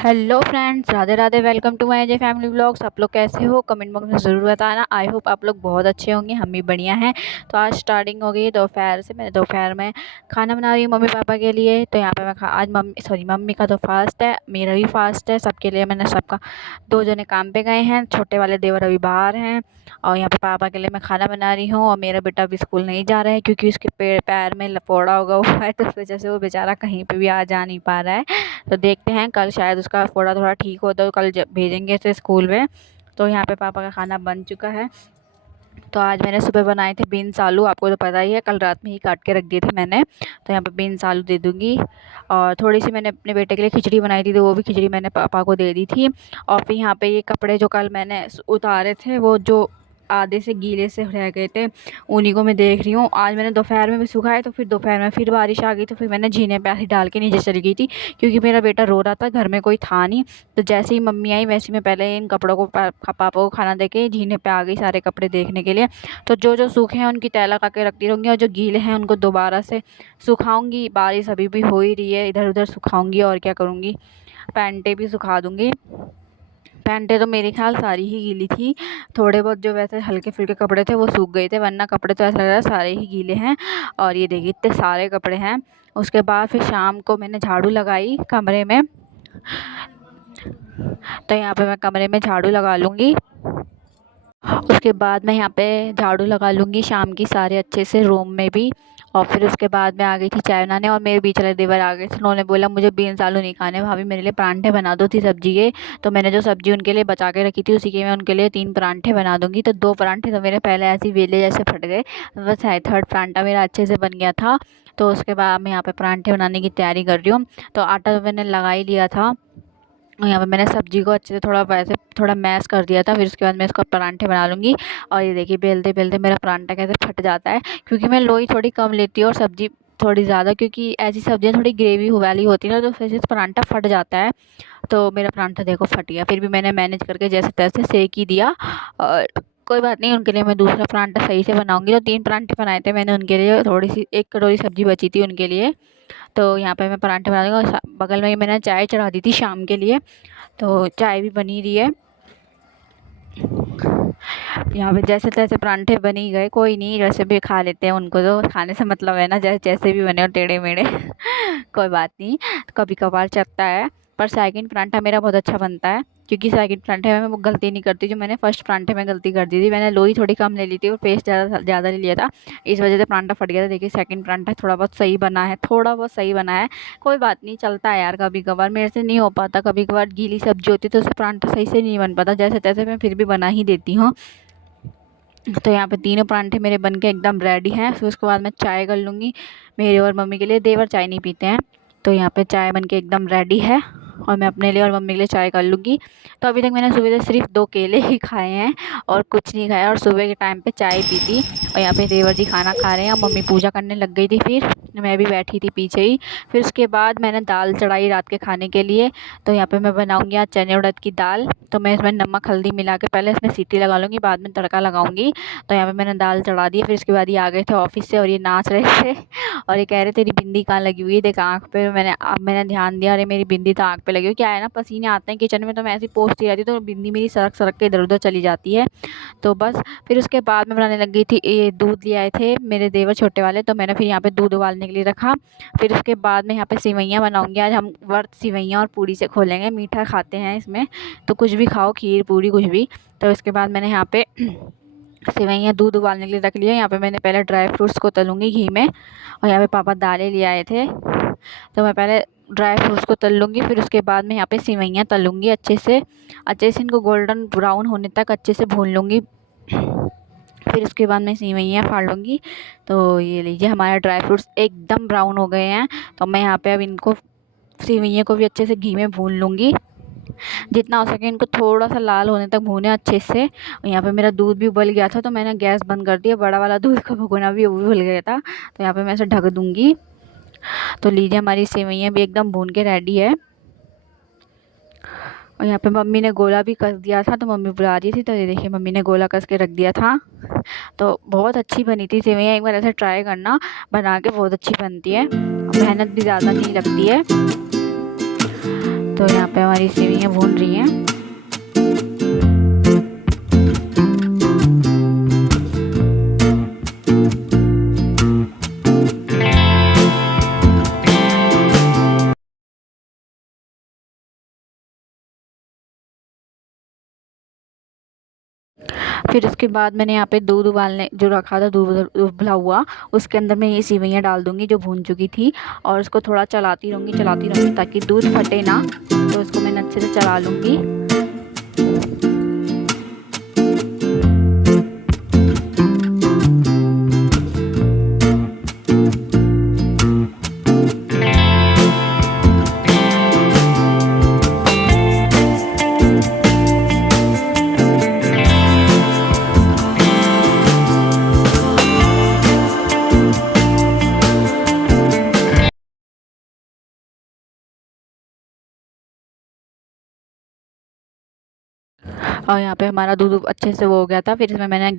Hello friends, Radhe Radhe. Welcome to my J family vlogs. आप लोग कैसे हो? कमेंट बॉक्स में ज़रूर बताना। आई होप आप लोग बहुत अच्छे होंगे, हम भी बढ़िया हैं। तो आज स्टार्टिंग हो गई दोपहर से। मैं दोपहर में खाना बना रही हूँ मम्मी पापा के लिए। तो यहाँ पे मैं आज मम्मी का तो फास्ट है, मेरा भी फास्ट है। सबके लिए मैंने सबका 2 जने काम पे गए हैं, छोटे वाले देवर अभी बाहर हैं। और यहाँ पे पापा के लिए मैं खाना बना रही हूँ। और मेरा बेटा अभी स्कूल नहीं जा रहा है क्योंकि उसके पैर में लफोड़ा होगा हुआ है, तो उस वजह से वो बेचारा कहीं पे भी आ जा नहीं पा रहा है। तो देखते हैं, कल शायद उसका फोड़ा थोड़ा ठीक हो तो कल भेजेंगे इसे स्कूल में। तो यहाँ पे पापा का खाना बन चुका है। तो आज मैंने सुबह बनाए थे बीन्स आलू, आपको तो पता ही है, कल रात में ही काट के रख दिए थे मैंने। तो यहाँ पे बीन्स आलू दे दूँगी। और थोड़ी सी मैंने अपने बेटे के लिए खिचड़ी बनाई थी, तो वो भी खिचड़ी मैंने पापा को दे दी थी। और फिर यहाँ पे ये कपड़े जो कल मैंने उतारे थे, वो जो आधे से गीले से रह गए थे, उन्हीं को मैं देख रही हूँ। आज मैंने दोपहर में भी सुखाए, तो फिर दोपहर में फिर बारिश आ गई, तो फिर मैंने झीने पे ऐसे डाल के नीचे चली गई थी क्योंकि मेरा बेटा रो रहा था, घर में कोई था नहीं। तो जैसे ही मम्मी आई वैसे ही मैं पहले इन कपड़ों को पापा को खाना दे के झीने पे आ गई सारे कपड़े देखने के लिए। तो जो जो सूखे हैं उनकी तैला करके रखती रहूँगी, और जो गीले हैं उनको दोबारा से सुखाऊंगी। बारिश अभी भी हो ही रही है, इधर उधर सुखाऊंगी और क्या करूँगी। पैंटें भी सुखा दूँगी। पैंटें तो मेरे ख्याल सारी ही गीली थी, थोड़े बहुत जो वैसे हल्के फुल्के कपड़े थे वो सूख गए थे, वरना कपड़े तो ऐसा लग रहा है सारे ही गीले हैं। और ये देखिए इतने सारे कपड़े हैं। उसके बाद फिर शाम को मैंने झाड़ू लगाई कमरे में। तो यहाँ पे मैं कमरे में झाड़ू लगा लूँगी। उसके बाद मैं यहाँ पे झाड़ू लगा लूँगी शाम की सारे अच्छे से रूम में भी। और फिर उसके बाद मैं आ गई थी चाय बनाने, और मेरे बीच वाले देवर आ गए थे। उन्होंने बोला मुझे बीन्स आलू नहीं खाने, भाभी मेरे लिए परांठे बना दो थी सब्जी के। तो मैंने जो सब्जी उनके लिए बचा के रखी थी उसी के मैं उनके लिए 3 परांठे बना दूँगी। तो 2 परांठे तो मेरे पहले ऐसे ही वेले जैसे फट गए, बस 3rd परांठा मेरा अच्छे से बन गया था। तो उसके बाद मैं यहाँ पे परांठे बनाने की तैयारी कर रही हूँ। तो आटा तो मैंने लगा ही लिया था, और यहाँ पे मैंने सब्जी को अच्छे से थोड़ा वैसे थोड़ा मैश कर दिया था। फिर उसके बाद मैं इसको परांठे बना लूँगी। और ये देखिए बेलते बेलते मेरा परांठा कैसे फट जाता है, क्योंकि मैं लोई थोड़ी कम लेती हूँ और सब्जी थोड़ी ज़्यादा, क्योंकि ऐसी सब्जियाँ थोड़ी ग्रेवी वाली होती है ना, तो उस वजह से परांठा फट जाता है। तो मेरा परांठा देखो फट गया, फिर भी मैंने मैनेज करके जैसे तैसे सेक ही दिया। और कोई बात नहीं, उनके लिए मैं दूसरा परांठा सही से बनाऊँगी। तो 3 परांठे बनाए थे मैंने उनके लिए, थोड़ी सी 1 कटोरी सब्जी बची थी उनके लिए। तो यहाँ पे मैं परांठे बना दूँगी। और बगल में ही मैंने चाय चढ़ा दी थी शाम के लिए, तो चाय भी बनी रही है। यहाँ पे जैसे तैसे परांठे बन ही गए, कोई नहीं, वैसे भी खा लेते हैं, उनको तो खाने से मतलब है ना, जैसे भी बने और टेढ़े मेढ़े कोई बात नहीं, कभी कभार चलता है। पर सेकंड परांठा मेरा बहुत अच्छा बनता है, क्योंकि सेकंड परांठे में वो गलती नहीं करती जो मैंने फर्स्ट परांठे में गलती कर दी थी। मैंने लोई थोड़ी कम ले ली थी और पेस्ट ज़्यादा ले लिया था, इस वजह से परांठा फट गया था। देखिए सेकंड परांठा थोड़ा बहुत सही बना है, थोड़ा बहुत सही बना है। कोई बात नहीं, चलता है यार, कभी कभार मेरे से नहीं हो पाता, कभी कभार गीली सब्जी होती है तो उससे परांठा सही से नहीं बन पाता, जैसे तैसे मैं फिर भी बना ही देती हूँ। तो यहाँ पे तीनों परांठे मेरे बन के एकदम रेडी हैं। फिर उसके बाद मैं चाय कर लूँगी मेरे और मम्मी के लिए, देवर चाय नहीं पीते हैं। तो यहाँ पे चाय बन के एकदम रेडी है, और मैं अपने लिए और मम्मी के लिए चाय कर लूँगी। तो अभी तक मैंने सुबह से सिर्फ 2 केले ही खाए हैं और कुछ नहीं खाया, और सुबह के टाइम पे चाय पी थी। और यहाँ पे देवर जी खाना खा रहे हैं, और मम्मी पूजा करने लग गई थी, फिर मैं भी बैठी थी पीछे ही। फिर उसके बाद मैंने दाल चढ़ाई रात के खाने के लिए। तो यहाँ पे मैं बनाऊँगी आज चने उड़द की दाल। तो मैं इसमें नमक हल्दी मिला के पहले इसमें सीटी लगा लूँगी, बाद में तड़का लगाऊँगी। तो यहाँ पे मैंने दाल चढ़ा दी। फिर इसके बाद ये आ गए थे ऑफिस से, और ये नाच रहे थे और ये कह रहे तेरी बिंदी कहाँ लगी हुई है, देख आँख पे। मैंने ध्यान दिया, अरे मेरी बिंदी तो आँख पे लगी हुई। क्या है ना, पसीने आते हैं किचन में, तो मैं ऐसी पोंछती रहती हूँ, तो बिंदी मेरी सरक सरक के इधर उधर चली जाती है। तो बस फिर उसके बाद मैं बनाने लग गई थी। ये दूध ले आए थे मेरे देवर छोटे वाले, तो मैंने फिर यहाँ पे दूध उबालने के लिए रखा। फिर उसके बाद मैं यहाँ पे सिवैयाँ बनाऊँगी। आज हम व्रत सिवैयाँ और पूड़ी से खोलेंगे, मीठा खाते हैं इसमें, तो कुछ भी खाओ, खीर पूड़ी कुछ भी। तो इसके बाद मैंने यहाँ पे सेवइयाँ दूध उबालने के लिए रख लिया। यहाँ पे मैंने पहले ड्राई फ्रूट्स को तलूँगी घी में, और यहाँ पे पापा दालें ले आए थे, तो मैं पहले ड्राई फ्रूट्स को तल लूँगी। फिर उसके बाद मैं यहाँ पे सेवइयाँ तलूँगी अच्छे से इनको गोल्डन ब्राउन होने तक अच्छे से भून लूँगी। फिर उसके बाद मैं सेवइयाँ फाड़ लूँगी। तो ये लीजिए हमारे ड्राई फ्रूट्स एकदम ब्राउन हो गए हैं। तो मैं यहाँ पे अब इनको सेवइयाँ को भी अच्छे से घी में भून लूँगी, जितना हो सके इनको थोड़ा सा लाल होने तक भूने अच्छे से। और यहाँ पे मेरा दूध भी उबल गया था, तो मैंने गैस बंद कर दिया, बड़ा वाला दूध का भगोना भी उबल गया था। तो यहाँ पे मैं इसे ढक दूँगी। तो लीजिए हमारी सेवइयाँ भी एकदम भून के रेडी है। और यहाँ पे मम्मी ने गोला भी कस दिया था, तो मम्मी बुला रही थी, तो ये देखिए मम्मी ने गोला कस के रख दिया था। तो बहुत अच्छी बनी थी सेवइयाँ, एक बार ऐसे ट्राई करना, बना के बहुत अच्छी बनती है, मेहनत भी ज़्यादा नहीं लगती है। तो यहाँ पे हमारी सेवइयाँ भून रही हैं। फिर उसके बाद मैंने यहाँ पे दूध उबालने जो रखा था, दूध उबला हुआ, उसके अंदर मैं ये सेवइयाँ डाल दूँगी जो भून चुकी थी, और उसको थोड़ा चलाती रहूँगी ताकि दूध फटे ना। तो उसको मैंने अच्छे से चला लूँगी। और यहाँ पे हमारा दूध अच्छे से वो हो गया था। फिर इसमें मैंने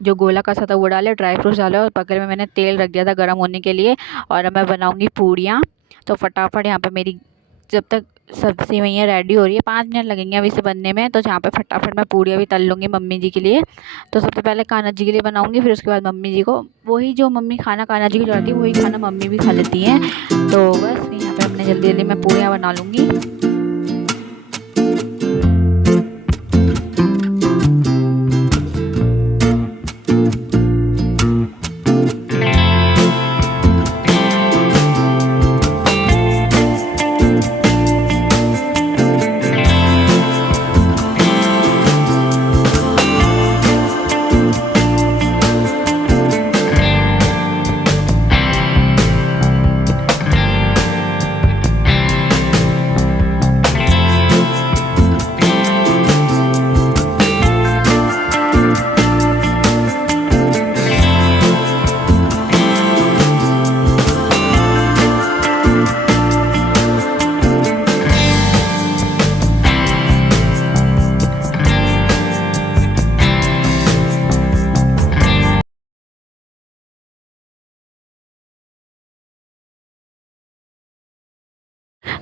जो गोला कसा था वो डाले, ड्राई फ्रूट्स डाले, और बगल में मैंने तेल रख दिया था गर्म होने के लिए। और अब मैं बनाऊँगी पूड़ियाँ। तो फटाफट यहाँ पे मेरी जब तक सब सेवइयाँ रेडी हो रही है, 5 मिनट लगेंगे अभी इसे बनने में, तो जहाँ पे फटाफट मैं पूड़ियाँ भी तल लूँगी मम्मी जी के लिए। तो सबसे पहले कान्हा जी के लिए बनाऊँगी, फिर उसके बाद मम्मी जी को। वही जो मम्मी खाना कान्हा जी को चढ़ाती है वही खाना मम्मी भी खा लेती हैं। तो बस यहाँ पे हमने जल्दी जल्दी मैं पूड़ियाँ बना लूँगी।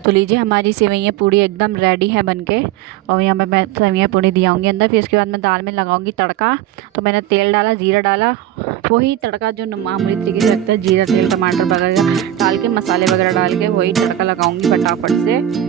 तो लीजिए हमारी सेवइयाँ पूड़ी एकदम रेडी है बनके। और यहाँ मैं सेवइयाँ पूड़ी दियाऊँगी अंदर। फिर उसके बाद मैं दाल में लगाऊंगी तड़का। तो मैंने तेल डाला, जीरा डाला, वही तड़का जो मामूली तरीके से लगता है, जीरा तेल टमाटर वगैरह डाल के, मसाले वगैरह डाल के वही तड़का लगाऊंगी फटाफट से।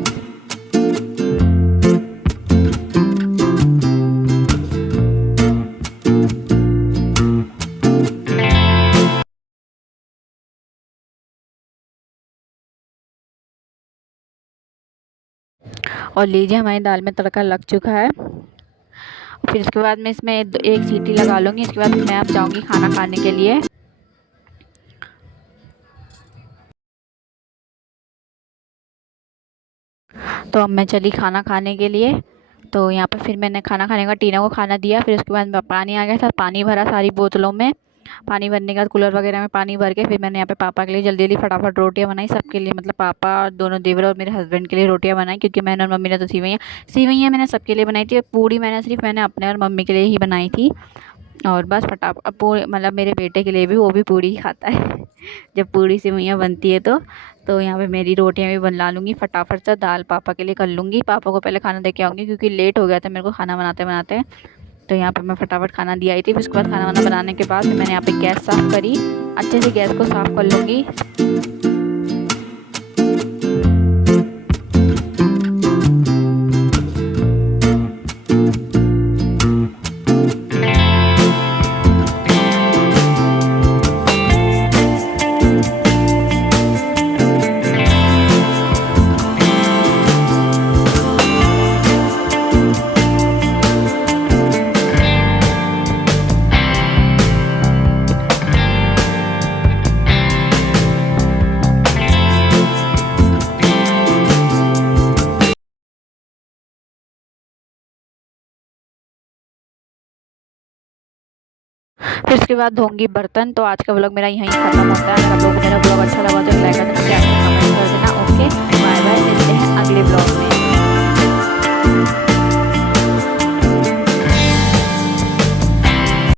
और लीजिए हमारी दाल में तड़का लग चुका है। फिर इसके बाद मैं इसमें एक सीटी लगा लूँगी। इसके बाद मैं अब जाऊँगी खाना खाने के लिए। तो अब मैं चली खाना खाने के लिए। तो यहाँ पे फिर मैंने खाना खाने का टीना को खाना दिया। फिर उसके बाद पानी आ गया था, पानी भरा सारी बोतलों में। पानी भरने के बाद कूलर वगैरह में पानी भर के फिर मैंने यहाँ पे पापा के लिए जल्दी जल्दी फटाफट रोटियाँ बनाई, सबके लिए, मतलब पापा, दोनों देवर और मेरे हस्बैंड के लिए रोटियाँ बनाई, क्योंकि मैंने और मम्मी ने तो सेवइयाँ मैंने सबके लिए बनाई थी। पूड़ी मैंने अपने और मम्मी के लिए ही बनाई थी। और बस फटाफट पूरी, मतलब मेरे बेटे के लिए भी, वो भी पूड़ी ही खाता है जब पूड़ी सेवइयाँ बनती है तो यहाँ पे मेरी रोटियाँ भी बना लूँगी फटाफट से। दाल पापा के लिए कर लूँगी, पापा को पहले खाना दे के आऊँगी क्योंकि लेट हो गया था मेरे को खाना बनाते बनाते। तो यहाँ पे मैं फटाफट खाना दिया आई थी। फिर उसके बाद खाना वाना बनाने के बाद मैंने यहाँ पे गैस साफ़ करी, अच्छे से गैस को साफ़ कर लूँगी। फिर उसके बाद धोंगी बर्तन। तो आज का व्लॉग मेरा यहीं ख़त्म होता है। अगर आप लोगों को मेरा व्लॉग अच्छा लगा तो लाइक कर देना, कमेंट कर देना। ओके, बाय बाय, मिलते हैं अगले व्लॉग में।